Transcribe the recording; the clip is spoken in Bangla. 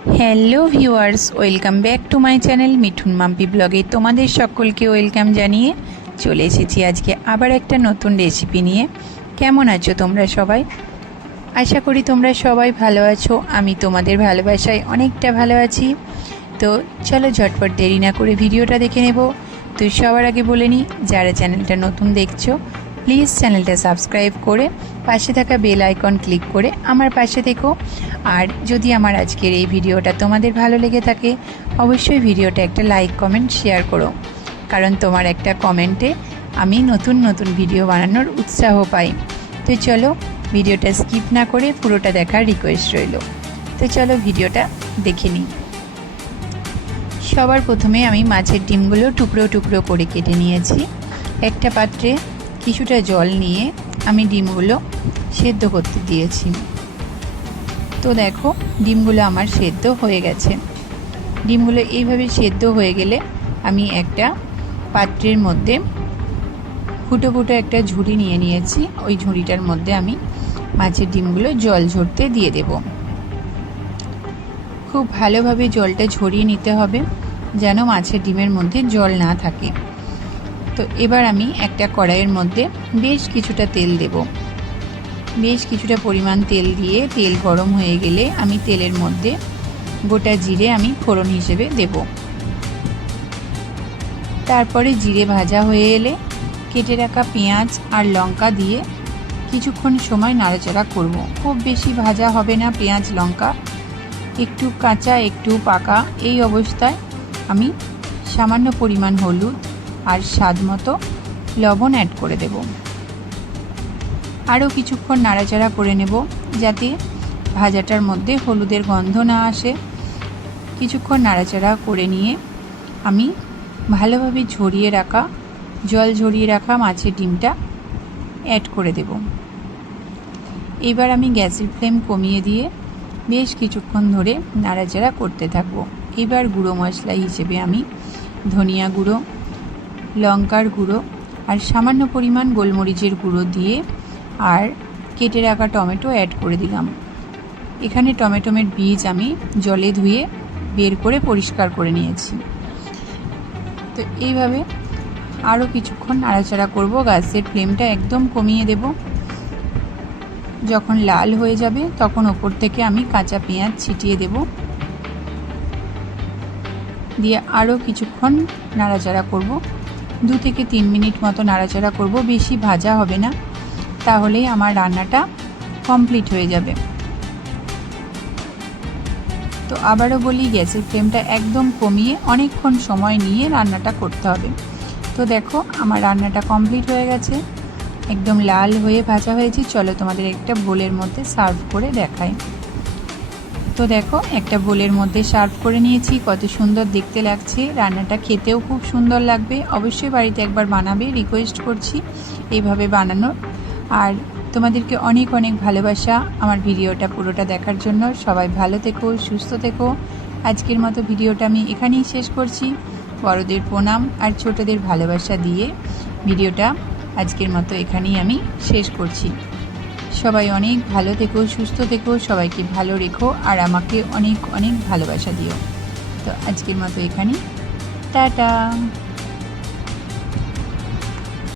Hello viewers welcome back to my channel Mithun Mampi ব্লগে তোমাদের সকলকে ওয়েলকাম জানিয়ে চলে এসেছি আজকে আবার একটা নতুন রেসিপি নিয়ে। কেমন আছো তোমরা সবাই? আশা করি তোমরা সবাই ভালো আছো, আমি তোমাদের ভালোবাসায় অনেকটা ভালো আছি। তো চলো ঝটপট দেরি না করে ভিডিওটা দেখে নেব। তো সবার আগে বলে নিই, যারা চ্যানেলটা নতুন দেখছ প্লিজ চ্যানেলটা সাবস্ক্রাইব করে পাশে থাকা বেল আইকন ক্লিক করে আমার পাশে থেকো। আর যদি আমার আজকের এই ভিডিওটা তোমাদের ভালো লেগে থাকে, অবশ্যই ভিডিওটা একটা লাইক কমেন্ট শেয়ার করো। কারণ তোমার একটা কমেন্টে আমি নতুন নতুন ভিডিও বানানোর উৎসাহ পাই। তো চলো ভিডিওটা স্কিপ না করে পুরোটা দেখার রিকোয়েস্ট রইল। তো চলো ভিডিওটা দেখে নিই। সবার প্রথমে আমি মাছের ডিমগুলো টুকরো টুকরো করে কেটে নিয়েছি। একটা পাত্রে কিছুটা জল নিয়ে আমি ডিমগুলো সেদ্ধ করতে দিয়েছি। তো দেখো, ডিমগুলো আমার সেদ্ধ হয়ে গেছে। ডিমগুলো এইভাবে সেদ্ধ হয়ে গেলে আমি একটা পাত্রের মধ্যে ফুটো ফুটো একটা ঝুড়ি নিয়ে নিয়েছি। ওই ঝুড়িটার মধ্যে আমি মাছের ডিমগুলো জল ঝরতে দিয়ে দেব। খুব ভালোভাবে জলটা ঝরিয়ে নিতে হবে, যেন মাছের ডিমের মধ্যে জল না থাকে। তো এবার আমি একটা কড়াইয়ের মধ্যে বেশ কিছুটা তেল দেব। বেশ কিছুটা পরিমাণ তেল দিয়ে তেল গরম হয়ে গেলে আমি তেলের মধ্যে গোটা জিরে আমি ফোড়ন হিসেবে দেব। তারপরে জিরে ভাজা হয়ে এলে কেটে রাখা পেঁয়াজ আর লঙ্কা দিয়ে কিছুক্ষণ সময় নাড়াচাড়া করব। খুব বেশি ভাজা হবে না পেঁয়াজ, লঙ্কা। একটু কাঁচা, একটু পাকা, এই অবস্থায় আমি সামান্য পরিমাণ হলুদ আর স্বাদ মতো লবণ অ্যাড করে দেব। আরও কিছুক্ষণ নাড়াচাড়া করে নেব যাতে ভাজাটার মধ্যে হলুদের গন্ধ না আসে। কিছুক্ষণ নাড়াচাড়া করে নিয়ে আমি ভালোভাবে ঝরিয়ে রাখা, জল ঝরিয়ে রাখা মাছের ডিমটা অ্যাড করে দেব। এবার আমি গ্যাসের ফ্লেম কমিয়ে দিয়ে বেশ কিছুক্ষণ ধরে নাড়াচাড়া করতে থাকব। এবার গুঁড়ো মশলা হিসেবে আমি ধনিয়া গুঁড়ো লঙ্কার গুঁড়ো আর সামান্য পরিমাণ গোলমরিচের গুঁড়ো দিয়ে আর কেটে রাখা টমেটো অ্যাড করে দিলাম। এখানে টমেটোমের বীজ আমি জলে ধুয়ে বের করে পরিষ্কার করে নিয়েছি। তো এইভাবে আরও কিছুক্ষণ নাড়াচাড়া করব, গ্যাসের ফ্লেমটা একদম কমিয়ে দেব। যখন লাল হয়ে যাবে, তখন ওপর থেকে আমি কাঁচা পেঁয়াজ ছিটিয়ে দেব। দিয়ে আরও কিছুক্ষণ নাড়াচাড়া করব। দু থেকে তিন মিনিট মতো নাড়াচাড়া করব, বেশি ভাজা হবে না। তাহলেই আমার রান্নাটা কমপ্লিট হয়ে যাবে। তো আবারও বলি, গ্যাসের ফ্লেমটা একদম কমিয়ে অনেকক্ষণ সময় নিয়ে রান্নাটা করতে হবে। তো দেখো, আমার রান্নাটা কমপ্লিট হয়ে গেছে। একদম লাল হয়ে ভাজা হয়েছে। চলো তোমাদের একটা বোলের মধ্যে সার্ভ করে দেখাই। তো দেখো, একটা বোলের মধ্যে সার্ভ করে নিয়েছি। কত সুন্দর দেখতে লাগছে। রান্নাটা খেতেও খুব সুন্দর লাগবে। অবশ্যই বাড়িতে একবার বানাবে রিকোয়েস্ট করছি এইভাবে বানানোর। আর তোমাদেরকে অনেক অনেক ভালোবাসা আমার ভিডিওটা পুরোটা দেখার জন্য। সবাই ভালো থেকো, সুস্থ থেকো। আজকের মতো ভিডিওটা আমি এখানেই শেষ করছি। বড়দের প্রণাম আর ছোটদের ভালোবাসা দিয়ে ভিডিওটা আজকের মতো এখানেই আমি শেষ করছি। সবাই অনেক ভালো থেকো, সুস্থ থেকো, সবাইকে ভালো রেখো আর আমাকে অনেক অনেক ভালোবাসা দিও। তো আজকের মতো এখানে টাটা।